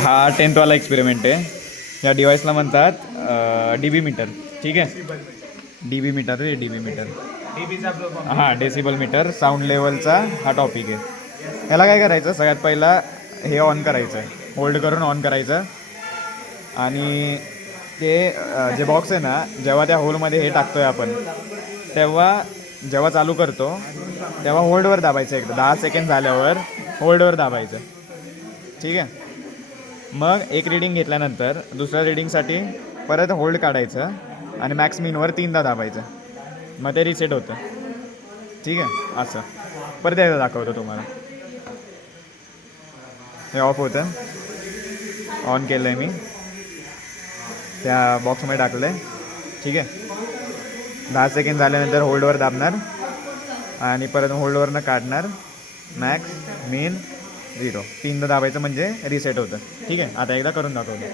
हा 10th वाला experiment आहे. या डिव्हाइसला म्हणतात DB मीटर. ठीक आहे, DB मीटर आहे, DB मीटर. हां, डेसिबल मीटर, साऊंड लेवलचा हा टॉपिक आहे. याला काय करायचं, सगळ्यात पहिला हे ऑन करायचं, होल्ड करून ऑन करायचं. आणि ते जे बॉक्स आहे ना, जेव्हा त्या होलमध्ये हे टाकतोय आपण, तेव्हा जेव्हा चालू करतो तेव्हा होल्डवर दाबायचं. एकदा 10 सेकंड झाल्यावर होल्डवर दाबायचं. ठीक आहे, मग एक रीडिंग घेतल्यानंतर दुसऱ्या रीडिंगसाठी परत होल्ड काढायचं आणि मॅक्स मिनवर 3दा दाबायचं. मग ते रिसेट होतं. ठीक आहे, असं परत एकदा दाखवतो तुम्हाला. हे ऑफ होतं, ऑन केलं आहे मी, त्या बॉक्समध्ये टाकलं आहे. ठीक आहे, 10 सेकंड झाल्यानंतर होल्डवर दाबणार आणि परत होल्डवरनं काढणार. मॅक्स, मिन, 0 3दा दाबायचं म्हणजे रिसेट होतं. ठीक आहे, आता एकदा करून दाखवतो.